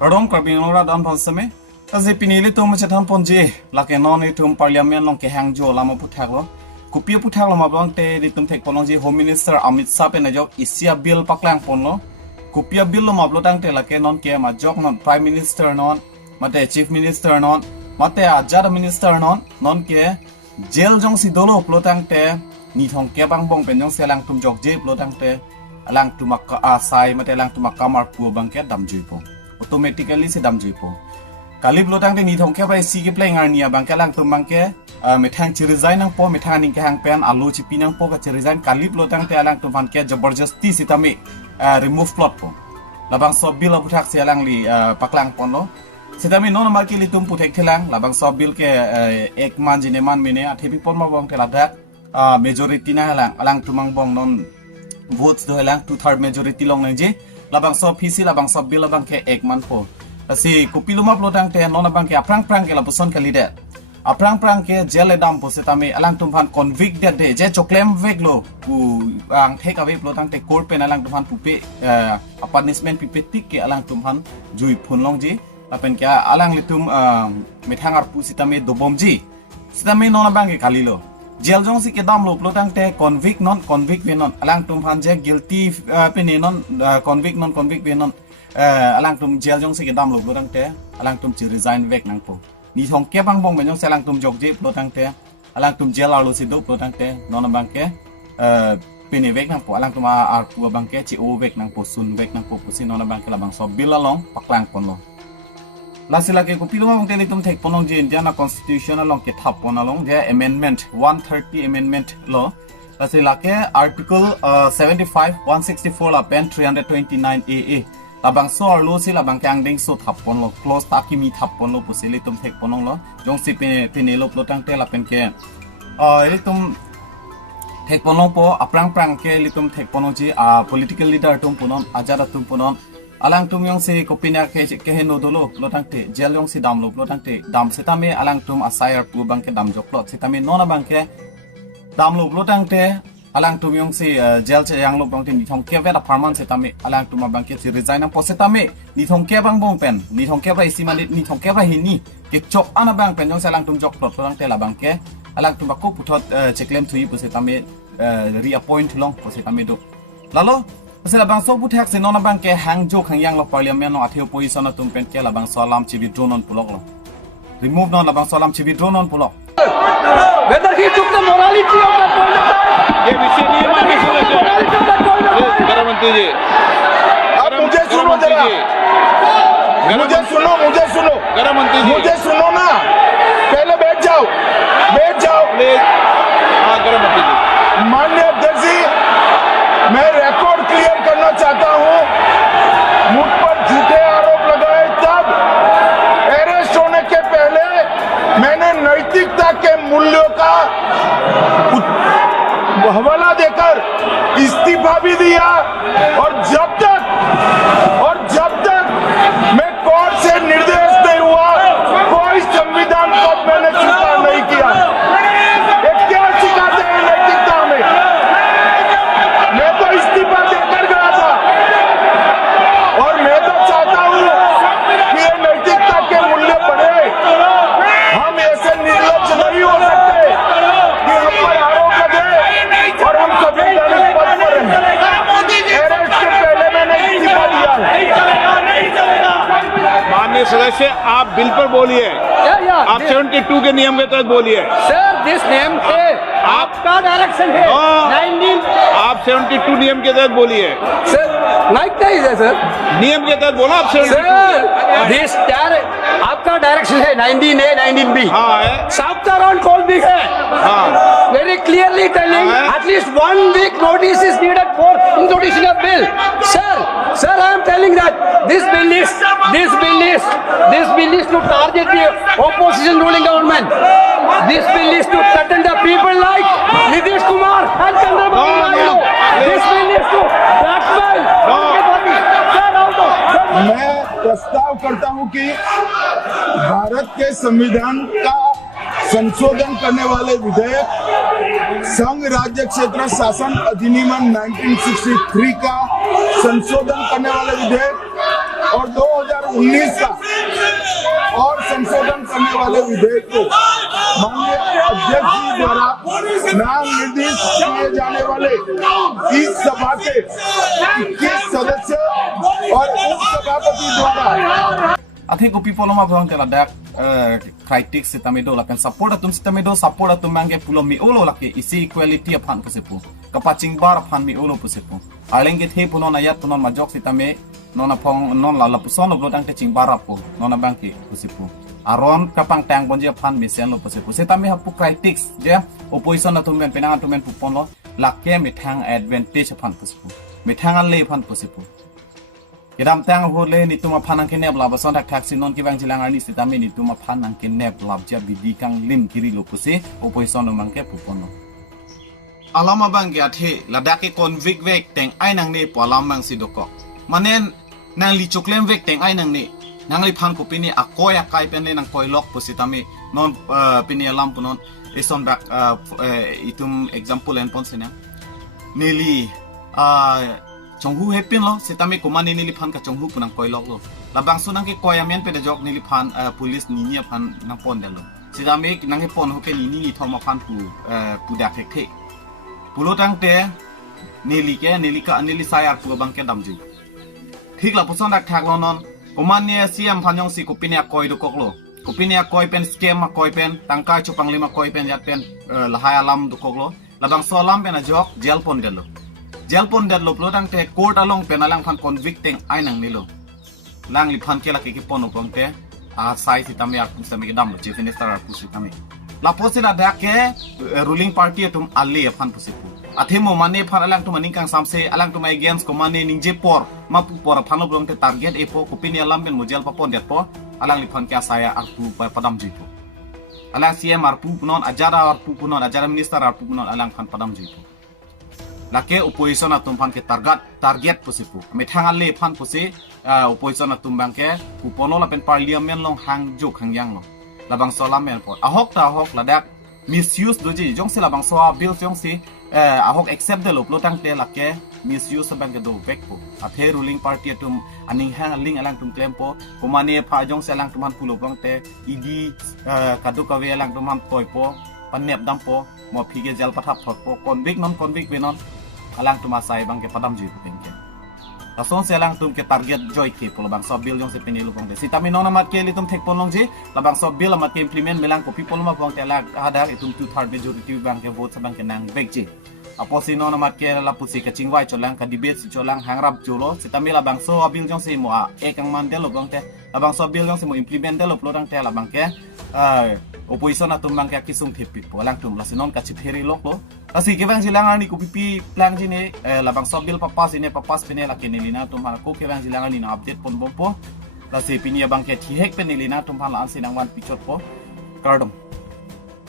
Kadom karbinora dan falsame taze pinili tum chetan ponje lake non itum parliament long ke hangjo lama puthaglo kupia puthaglo mablong te ditum thek ponongji home minister Amit Shah pe najok isia bill paklang ponlo kupia bill lo mablo tang te lake non ke ma jok non prime minister non mate chief minister non mate ajar minister non ke jail jong si dolo plotang te ni thong ke bang bong pen jong selang tum jok je plotang te alang tumak asai mate alang tumak kamar pu bang ke dam juipo automatically se dam juipo kalip lotang te ni thong ke bai si ke play ngar nia bang ke alang tum bang ke methang chi resign nang po methang ning ke hang pen alu chi pinang po ka chi resign kalip lotang te alang tum ban ke jabarjasti sitami remove plot po labang so bill puthak se alang li paklang pon lo sitami non ma ki li tum puthek thelang labang so bill ke ek man jine man mine athepi pon ma bong te ladak majority na halang alang tumang bong non votes do halang 2/3 majority long nang je labang so pc labang so bill labang ke ek man po si kupiluma plotang te non labang ke aprang ke lapuson kali de aprang ke jail dam po sitami alang tumhan convict de je choklem vek lo u ang take away plotang te court pen alang tumhan pupe punishment pipe tik ke alang tumhan jui phun long ji apen ke alang litum methangar pu sitami dobomji sitami non labang ke kali lo jail jong si ke dam lo plotang te convict ve non alang tum phan je guilty pe ne non convict ve non alang tum jail jong si ke dam lo plotang te alang tum chi resign vek nang po ni thong ke bang bong ben jong selang tum jok je plotang te alang tum jail alo si do plotang te non bang ke pe ne vek nang po alang tum ar pu bang ke chi o vek nang po sun vek nang po si non bang ke labang so bilalong paklang pon lo lasila ke kupiluma mong telitum thek ponong je Indiana constitutional long ke thap ponalong je amendment 130 amendment lo lasila ke article 75 164 la pen 329 aa labang so lo si labang kang ding so thap pon lo close takimi thap pon lo puseli tum thek ponong lo jong si pe ne lo plotang te la pen ke elitum thek ponong po aprang ke litum thek ponong ji political leader tum ponon ajara tum ponon alang tum yong si kopina ke heno dolo lotang te jail yong si dam lo lotang te dam setame alang tum asayar pu bang ke dam joklot setame nona bang ke dam lo lotang te alang tum yong si jail che yang lo bang te ni thong ke ve da farman setame alang tum bang ke si resign po setame ni thong ke bang bong pen ni thong ke bai si mani ni thong ke bai hini ke chok ana bang pen yong alang tum joklot lotang te la bang ke alang tum ba ko puthot cheklem thui pu setame reappoint long po setame do lalo sila bang so puthak se nona bang ke hangjo khangyang lo parliament no atheu position na tum pen ke la bang so alam chi withdraw non pulok lo remove non la bang so alam chi withdraw non pulok whether he took the morality of the point ये विषय नियम की गृह मंत्री जी आप मुझे सुनो जरा मुझे सुनो गृह मंत्री जी मुझे सुनो ना पहले बैठ जाओ प्लीज हाँ गृह मंत्री जी माननीय अध्यक्ष जी मैं रिकॉर्ड क्लियर करना चाहता हूं मुझ पर झूठे आरोप लगाए तब अरेस्ट होने के पहले मैंने नैतिकता के मूल्यों का हवाला देकर इस्तीफा भी दिया और जब तक मैं कोर्ट से निर्देश नहीं हुआ कोई संविधान को मैंने स्वीकार नहीं किया। ये क्या सिखाते हैं नैतिकता में? मैं तो इस्तीफा देकर गया था और मैं तो चाहता हूं कि ये नैतिकता के मूल्य बढ़े। हम ऐसे निर्लज्ज नहीं हो सकते कि हम पर आरोप लगे और हम संवैधानिक पद पर हैं। अरेस्ट के पहले मैंने इस्तीफा दिया है। माननीय सदस्य आप बिल पर बोलिए आप 72 के नियम के तहत बोलिए सर दिस नेम है आपका डायरेक्शन है 19 आप 72 नियम के तहत बोलिए सर लाइक है सर नियम के तहत बोला आप 72 सर दिस आपका डायरेक्शन है 19A 19B हाँ है Chapter on call big है हाँ very clearly telling at least 1 week notice is needed for introducing a bill. Sir, I am telling that this bill is to target the opposition ruling government. This bill is to threaten the people like Nitish Kumar and Chandrababu Naidu. This bill is to blackmail everybody. Sir, मैं प्रस्ताव करता हूं कि भारत के संविधान का संशोधन करने वाले विधेयक संघ राज्य क्षेत्र शासन अधिनियम 1963 का संशोधन करने वाले विधेयक और 2000 2019 का और संशोधन करने वाले विधेयक को माननीय अध्यक्ष जी द्वारा नाम निर्देशित किए जाने वाले इस सभा के 21 सदस्य और उप सभापति द्वारा Athi ko people ma bang tela dak kritik si tamido la pen support atum si tamido support atum mangi pulo mi olo la ke isi equality aphan ko sepu kapaching bar aphan mi olo pu sepu alenge the puno na yat puno ma jok si tame nona phong non la la puson lo dang te ching bar apo nona bangki ko sepu aron kapang tang bonje aphan mi sen lo pu sepu se tame hapu critics je opposition atum men penang atum men pu pon lo la ke mi thang advantage aphan ko sepu mi thang an le aphan ko sepu Kedam tang hole ni tuma panang kenep lab son tak taksi non ki bang jilang ani sitame ni tuma panang kenep lab ja bidi kang lim kiri lo puse opposition no mangke pupono. Alama bang ya the ladake convict vek teng ai nang ne polam mang sidoko. Manen nang li choklem vek teng ai nang ne nang li pan ko pini akoya kai pen le nang koilok pusitame non pini alam punon ison bak itum example en ponsena. Nili Chonghu hepin lo sitame kumani nili phan ka chonghu punang koilok lo labang sunang ke koyamen pe jok nili phan police ni nia phan nang pon delo sitame nang he pon hoke ni thoma phan pu dak the pulo tang te nili ka nili sayar pu bang ke damju thik la puson dak thak lo non kumani siam phan yong si kupinia koi do koklo kupinia koi pen scam ma koi pen tangka chupang lima koi pen yat pen lahaya lam do koklo labang so lam pen jok jail pon delo Jalpon dat lo plotang te court along penalang phan convicting ai nang nilo lang li phan ke la ke pon opong te a sai si tamya kum sa me dam chief minister ar pusi tami la posila da ke ruling party tum alle phan pusi pu athemo mane phan alang tum maning kang samse alang tum against ko mane ningje por ma pu por phan obrong te target epo kopini alam ben mojal pa pon det po alang li phan ke saya ar pu padam jipo alang cm ar pu non ajara ar pu non ajara minister ar pu non alang phan padam jipo Lake opposition atum pan ke target pusipu. Methangal le pan pusi opposition atum bang ke kupono la pen parliament long hang juk hang yang lo. Labang solam men po. Ahok ta ahok ladak misuse doji jong si labang so bill jong si ahok accept de lo plotang te lake misuse bang ke do vek po. Athe ruling party atum aning hang ling alang tum claim po. Kumane pha jong se alang tuman pulo bang te idi kadu kawe alang tuman toy po. Panep dam po mo phige jal pathap thot po convict non convict we non alang tuma sai bang ke padam ji pengke tason se alang tum ke target joy ke polo bang so bill jong se penilu bang de sitami non amat ke li tum thek polong ji labang so bill amat ke implement melang ko people ma bang te la hadar itum 2/3 majority bang ke vote bang ke nang bek ji aposi non amat ke la pusi ke chingwai cholang ka debate cholang hangrap jolo sitami labang so bill jong se mo a ekang man de lo bang te labang so bill jong se mo implement de lo plodang te labang ke opposition atum bang ke kisung thipit po lang tum lasinon ka chiperi lok lo asi ke bang silang ani ko pipi plan ji ne labang sobil papas ine papas pene la kenelina tum ha ko ke bang silang ani na update pon bompo la se pinia bang ke thihek penelina tum ha la ansinang wan pichot po kardom